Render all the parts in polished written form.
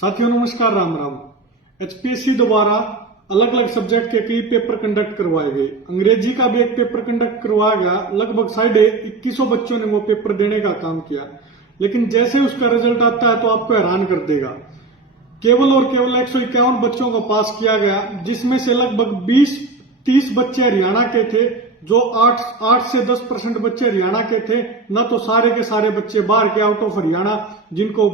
साथियों नमस्कार, राम राम। एचपीएससी द्वारा अलग अलग सब्जेक्ट के कई पेपर कंडक्ट करवाए गए। अंग्रेजी का भी एक पेपर कंडक्ट करवाया गया। लगभग 2150 बच्चों ने वो पेपर देने का काम किया, लेकिन जैसे उसका रिजल्ट आता है तो आपको हैरान कर देगा। केवल और केवल 151 बच्चों को पास किया गया, जिसमें से लगभग 20-30 बच्चे हरियाणा के थे। जो 8 से 10% बच्चे हरियाणा के थे, न तो सारे के सारे बच्चे बाहर के आउट ऑफ हरियाणा जिनको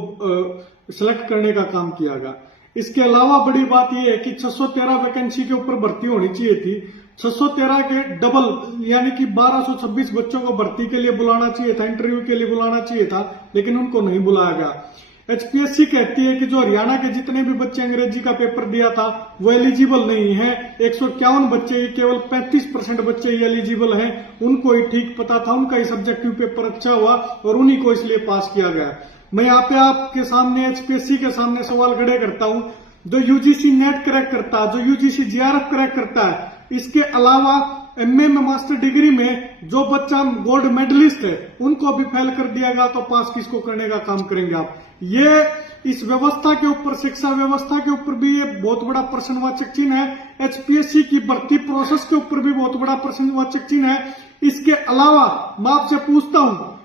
सिलेक्ट करने का काम किया गया। इसके अलावा बड़ी बात यह है कि 613 वैकेंसी के ऊपर भर्ती होनी चाहिए थी। 613 के डबल यानी कि 1226 बच्चों को भर्ती के लिए बुलाना चाहिए था, इंटरव्यू के लिए बुलाना चाहिए था, लेकिन उनको नहीं बुलाया गया। एचपीएससी कहती है कि जो हरियाणा के जितने भी बच्चे अंग्रेजी का पेपर दिया था वो एलिजिबल नहीं है। 151 बच्चे ही, केवल 35% बच्चे ही एलिजिबल हैं। उनको ही ठीक पता था, उनका ही सब्जेक्टिव पेपर अच्छा हुआ और उन्हीं को इसलिए पास किया गया। मैं यहाँ पे आपके सामने एचपीएससी के सामने सवाल खड़े करता हूँ। जो यूजीसी नेट क्रैक करता है, जो यूजीसी जीआरएफ क्रैक करता है, इसके अलावा एमए में मास्टर डिग्री में जो बच्चा गोल्ड मेडलिस्ट है उनको भी फेल कर दिया गया, तो पास किसको करने का काम करेंगे आप? ये इस व्यवस्था के ऊपर, शिक्षा व्यवस्था के ऊपर भी ये बहुत बड़ा प्रश्नवाचक चिन्ह है। एचपीएससी की भर्ती प्रोसेस के ऊपर भी बहुत बड़ा प्रश्नवाचक चिन्ह है। इसके अलावा मैं आपसे पूछता हूं,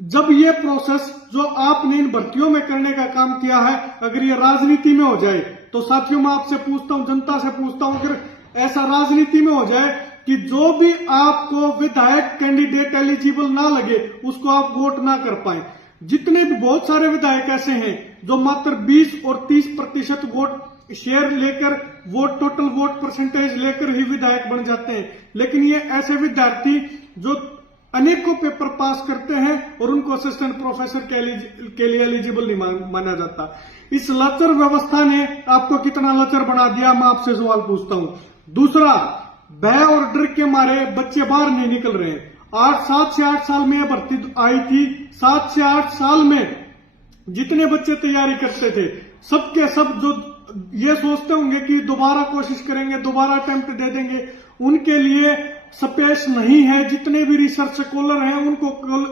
जब ये प्रोसेस जो आपने इन भर्तियों में करने का काम किया है, अगर ये राजनीति में हो जाए, तो साथियों मैं आपसे पूछता हूं, जनता से पूछता हूं, अगर ऐसा राजनीति में हो जाए कि जो भी आपको विधायक कैंडिडेट एलिजिबल ना लगे उसको आप वोट ना कर पाए। जितने भी बहुत सारे विधायक ऐसे हैं जो मात्र 20 और 30% वोट शेयर लेकर, वोट टोटल वोट परसेंटेज लेकर ही विधायक बन जाते हैं, लेकिन ये ऐसे विद्यार्थी जो अनेकों पेपर पास करते हैं और उनको असिस्टेंट प्रोफेसर के लिए एलिजिबल नहीं माना जाता। इस लचर व्यवस्था ने आपको कितना लचर बना दिया, मैं आपसे सवाल पूछता हूं। दूसरा, भय और डर के मारे बच्चे बाहर नहीं निकल रहे हैं। 7 से 8 साल में यह भर्ती आई थी। 7 से 8 साल में जितने बच्चे तैयारी करते थे, सबके सब जो ये सोचते होंगे कि दोबारा कोशिश करेंगे, दोबारा अटेम्प्ट दे देंगे, उनके लिए स्पेस नहीं है। जितने भी रिसर्च स्कॉलर हैं उनको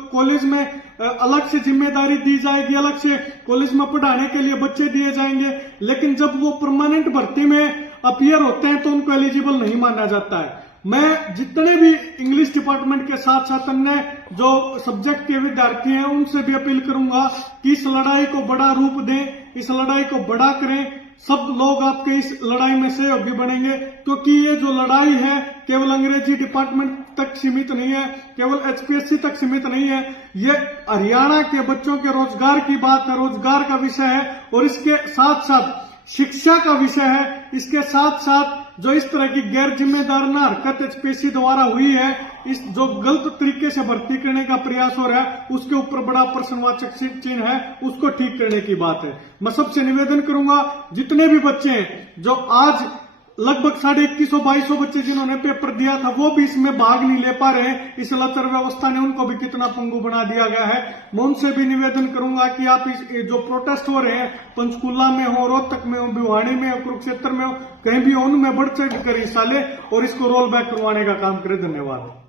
कॉलेज में अलग से जिम्मेदारी दी जाएगी, अलग से कॉलेज में पढ़ाने के लिए बच्चे दिए जाएंगे, लेकिन जब वो परमानेंट भर्ती में अपीयर होते हैं तो उनको एलिजिबल नहीं माना जाता है। मैं जितने भी इंग्लिश डिपार्टमेंट के साथ साथ अन्य जो सब्जेक्ट के विद्यार्थी हैं उनसे भी अपील करूंगा कि इस लड़ाई को बड़ा रूप दें, इस लड़ाई को बड़ा करें। सब लोग आपके इस लड़ाई में सहयोगी बनेंगे, क्योंकि ये जो लड़ाई है केवल अंग्रेजी डिपार्टमेंट तक सीमित नहीं है, केवल एचपीएससी तक सीमित नहीं है। ये हरियाणा के बच्चों के रोजगार की बात है, रोजगार का विषय है, और इसके साथ साथ शिक्षा का विषय है। इसके साथ साथ जो इस तरह की गैर जिम्मेदाराना हरकत एचपीएससी द्वारा हुई है, इस जो गलत तरीके से भर्ती करने का प्रयास हो रहा है, उसके ऊपर बड़ा प्रश्नवाचक चिन्ह है, उसको ठीक करने की बात है। मैं सबसे निवेदन करूंगा, जितने भी बच्चे हैं जो आज लगभग 2150-2200 बच्चे जिन्होंने पेपर दिया था वो भी इसमें भाग नहीं ले पा रहे हैं। इस लचर व्यवस्था ने उनको भी कितना पंगु बना दिया गया है। मैं उनसे भी निवेदन करूंगा कि आप इस जो प्रोटेस्ट हो रहे हैं, पंचकूला में हो, रोहतक में हो, भिवानी में हो, कुरुक्षेत्र में हो, कहीं भी हो, उनमें बढ़ चढ़ कर हिस्सा ले और इसको रोल बैक करवाने का काम करें। धन्यवाद।